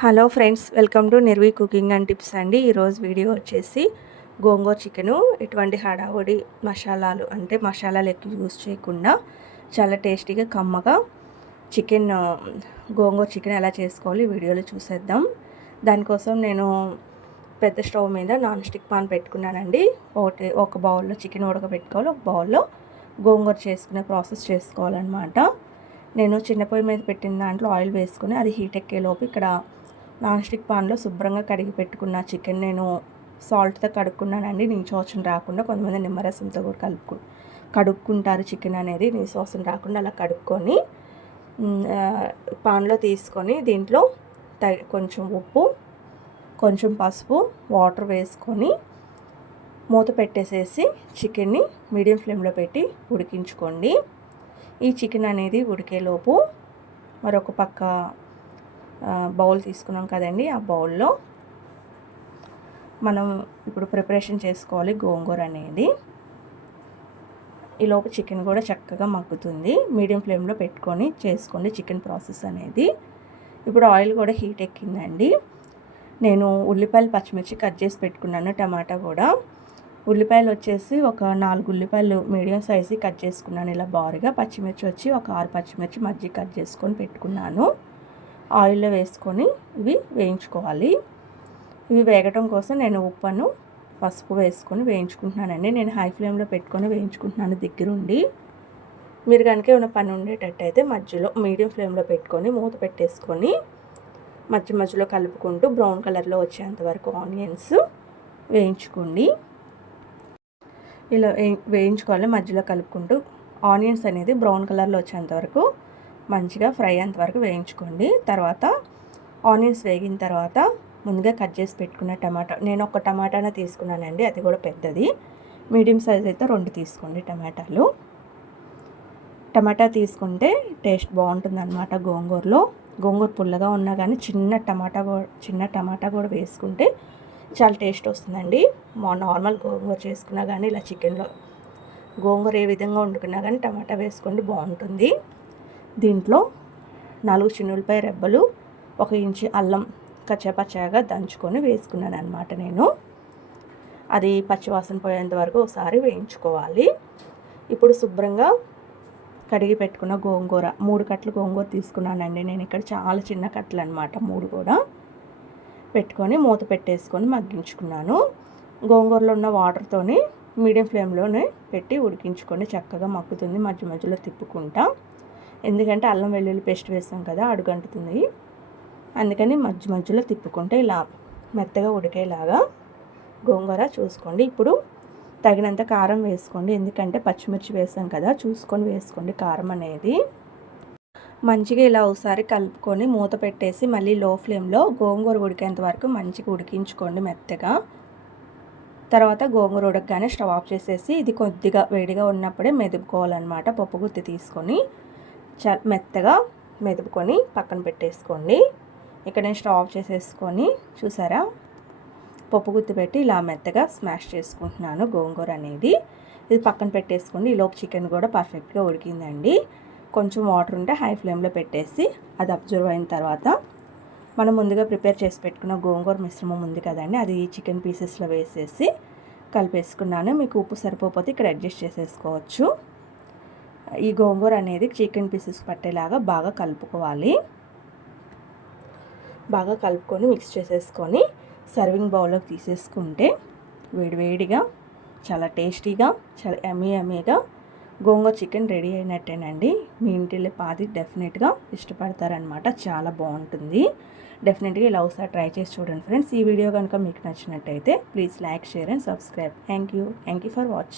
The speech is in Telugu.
Hello friends welcome to Nirvi cooking and tips అండి. ఈరోజు వీడియో వచ్చేసి గోంగూర చికెను ఎటువంటి హడావుడి మసాలాలు అంటే మసాలాలు ఎక్కువ యూజ్ చేయకుండా చాలా టేస్టీగా కమ్మగా చికెన్ గోంగూర చికెన్ ఎలా చేసుకోవాలి వీడియోలో చూసేద్దాం. దానికోసం నేను పెద్ద స్టవ్ మీద నాన్ స్టిక్ పాన్ పెట్టుకున్నానండి. ఒకటి ఒక బౌల్లో చికెన్ ఉడకబెట్టుకోవాలి. ఒక బౌల్లో గోంగూర చేసుకునే ప్రాసెస్ చేసుకోవాలన్నమాట. నేను చిన్న పొయ్యి మీద పెట్టిన దాంట్లో ఆయిల్ వేసుకుని అది హీట్ ఎక్కేలోపు ఇక్కడ నాన్ స్టిక్ పాన్లో శుభ్రంగా కడిగి పెట్టుకున్న చికెన్ నేను సాల్ట్తో కడుక్కున్నానండి. నీచోచన రాకుండా కొంతమంది నిమ్మరసంతో కూడా కలుపుకు కడుక్కుంటారు చికెన్ అనేది. నీచోచన రాకుండా అలా కడుక్కొని పాన్లో తీసుకొని దీంట్లో కొంచెం ఉప్పు కొంచెం పసుపు వాటర్ వేసుకొని మూత పెట్టేసేసి చికెన్ని మీడియం ఫ్లేమ్లో పెట్టి ఉడికించుకోండి. ఈ చికెన్ అనేది ఉడికేలోపు మరొక పక్క బౌల్ తీసుకున్నాం కదండి ఆ బౌల్లో. మనం ఇప్పుడు ప్రిపరేషన్ చేసుకోవాలి గోంగూర అనేది. ఈలోపు చికెన్ కూడా చక్కగా మగ్గుతుంది. మీడియం ఫ్లేమ్లో పెట్టుకొని చేసుకోండి చికెన్ ప్రాసెస్ అనేది. ఇప్పుడు ఆయిల్ కూడా హీట్ ఎక్కిందండి. నేను ఉల్లిపాయలు పచ్చిమిర్చి కట్ చేసి పెట్టుకున్నాను టమాటా కూడా. ఉల్లిపాయలు వచ్చేసి ఒక నాలుగు ఉల్లిపాయలు మీడియం సైజు కట్ చేసుకున్నాను ఇలా బారుగా పచ్చిమిర్చి వచ్చి ఒక ఆరు పచ్చిమిర్చి మజ్జిగ కట్ చేసుకొని పెట్టుకున్నాను. ఆయిల్లో వేసుకొని ఇవి వేయించుకోవాలి. ఇవి వేగటం కోసం నేను ఉప్పును పసుపు వేసుకొని వేయించుకుంటున్నానండి. నేను హై ఫ్లేమ్లో పెట్టుకొని వేయించుకుంటున్నాను దగ్గరుండి. మీరు కనుక ఏమైనా పని ఉండేటట్టయితే మధ్యలో మీడియం ఫ్లేమ్లో పెట్టుకొని మూత పెట్టేసుకొని మధ్య మధ్యలో కలుపుకుంటూ బ్రౌన్ కలర్లో వచ్చేంత వరకు ఆనియన్స్ వేయించుకోండి. ఇలా వేయించుకోవాలి. మధ్యలో కలుపుకుంటూ ఆనియన్స్ అనేది బ్రౌన్ కలర్లో వచ్చేంత వరకు మంచిగా ఫ్రై వరకు వేయించుకోండి. తర్వాత ఆనియన్స్ వేగిన తర్వాత ముందుగా కట్ చేసి పెట్టుకున్న టమాటా నేను ఒక టమాటానే తీసుకున్నానండి అది కూడా పెద్దది. మీడియం సైజ్ అయితే రెండు తీసుకోండి టమాటాలు. టమాటా తీసుకుంటే టేస్ట్ బాగుంటుంది అనమాట గోంగూరలో. గోంగూర పుల్లగా ఉన్నా కానీ చిన్న టమాటా కూడా చిన్న టమాటా కూడా వేసుకుంటే చాలా టేస్ట్ వస్తుందండి. మా నార్మల్ గోంగూర చేసుకున్నా కానీ ఇలా చికెన్లో గోంగూర ఏ విధంగా వండుకున్నా కానీ టమాటా వేసుకోండి బాగుంటుంది. దీంట్లో నాలుగు చిన్నులపై రెబ్బలు ఒక ఇంచు అల్లం కచ్చపచ్చగా దంచుకొని వేసుకున్నాను అనమాట నేను. అది పచ్చివాసన పోయేంత వరకు ఒకసారి వేయించుకోవాలి. ఇప్పుడు శుభ్రంగా కడిగి పెట్టుకున్న గోంగూర మూడు కట్టలు గోంగూర తీసుకున్నానండి. నేను ఇక్కడ చాలా చిన్న కట్టలు అనమాట మూడు కూడా. పెట్టుకొని మూత పెట్టేసుకొని మగ్గించుకున్నాను. గోంగూరలో ఉన్న వాటర్తోని మీడియం ఫ్లేమ్లోనే పెట్టి ఉడికించుకొని చక్కగా మగ్గుతుంది మధ్య మధ్యలో తిప్పుకుంటా. ఎందుకంటే అల్లం వెల్లుల్లి పేస్ట్ వేసాం కదా అడుగంటుతుంది. అందుకని మధ్య మధ్యలో తిప్పుకుంటే ఇలా మెత్తగా ఉడికేలాగా గోంగూర చూసుకోండి. ఇప్పుడు తగినంత కారం వేసుకోండి. ఎందుకంటే పచ్చిమిర్చి వేసాం కదా చూసుకొని వేసుకోండి కారం అనేది. మంచిగా ఇలా ఒకసారి కలుపుకొని మూత పెట్టేసి మళ్ళీ లో ఫ్లేమ్లో గోంగూర ఉడికేంత వరకు మంచిగా ఉడికించుకోండి మెత్తగా. తర్వాత గోంగూర ఉడకగానే స్టవ్ ఆఫ్ చేసేసి ఇది కొద్దిగా వేడిగా ఉన్నప్పుడే మెదుపుకోవాలన్నమాట పప్పు గుత్తి తీసుకొని. మెత్తగా మెదుపుకొని పక్కన పెట్టేసుకోండి. ఇక్కడ నేను స్టవ్ ఆఫ్ చేసేసుకొని చూసారా? పప్పు గుత్తి పెట్టి ఇలా మెత్తగా స్మాష్ చేసుకుంటున్నాను గోంగూర అనేది. ఇది పక్కన పెట్టేసుకోండి. ఈలోపు చికెన్ కూడా పర్ఫెక్ట్గా ఉడికిందండి. కొంచెం వాటర్ ఉంటే హై ఫ్లేమ్లో పెట్టేసి అది అబ్జర్వ్ అయిన తర్వాత మనం ముందుగా ప్రిపేర్ చేసి పెట్టుకున్న గోంగూర మిశ్రమం ఉంది కదండి అది చికెన్ పీసెస్లో వేసేసి కలిపేసుకున్నాను. మీకు ఉప్పు సరిపోతే ఇక్కడ అడ్జస్ట్ చేసేసుకోవచ్చు. ఈ గోంగూర అనేది చికెన్ పీసెస్ పట్టేలాగా బాగా కలుపుకోవాలి. బాగా కలుపుకొని మిక్స్ చేసేసుకొని సర్వింగ్ బౌల్లోకి తీసేసుకుంటే వేడివేడిగా చాలా టేస్టీగా చాలా ఎమీ ఎమీగా గోంగూర చికెన్ రెడీ అయినట్టేనండి. మీ ఇంటిలో పాది డెఫినెట్గా ఇష్టపడతారనమాట చాలా బాగుంటుంది. డెఫినెట్గా ఇలా ఒకసారి ట్రై చేసి చూడండి ఫ్రెండ్స్ ఈ వీడియో కనుక మీకు నచ్చినట్టయితే please like share and subscribe thank you thank you for watching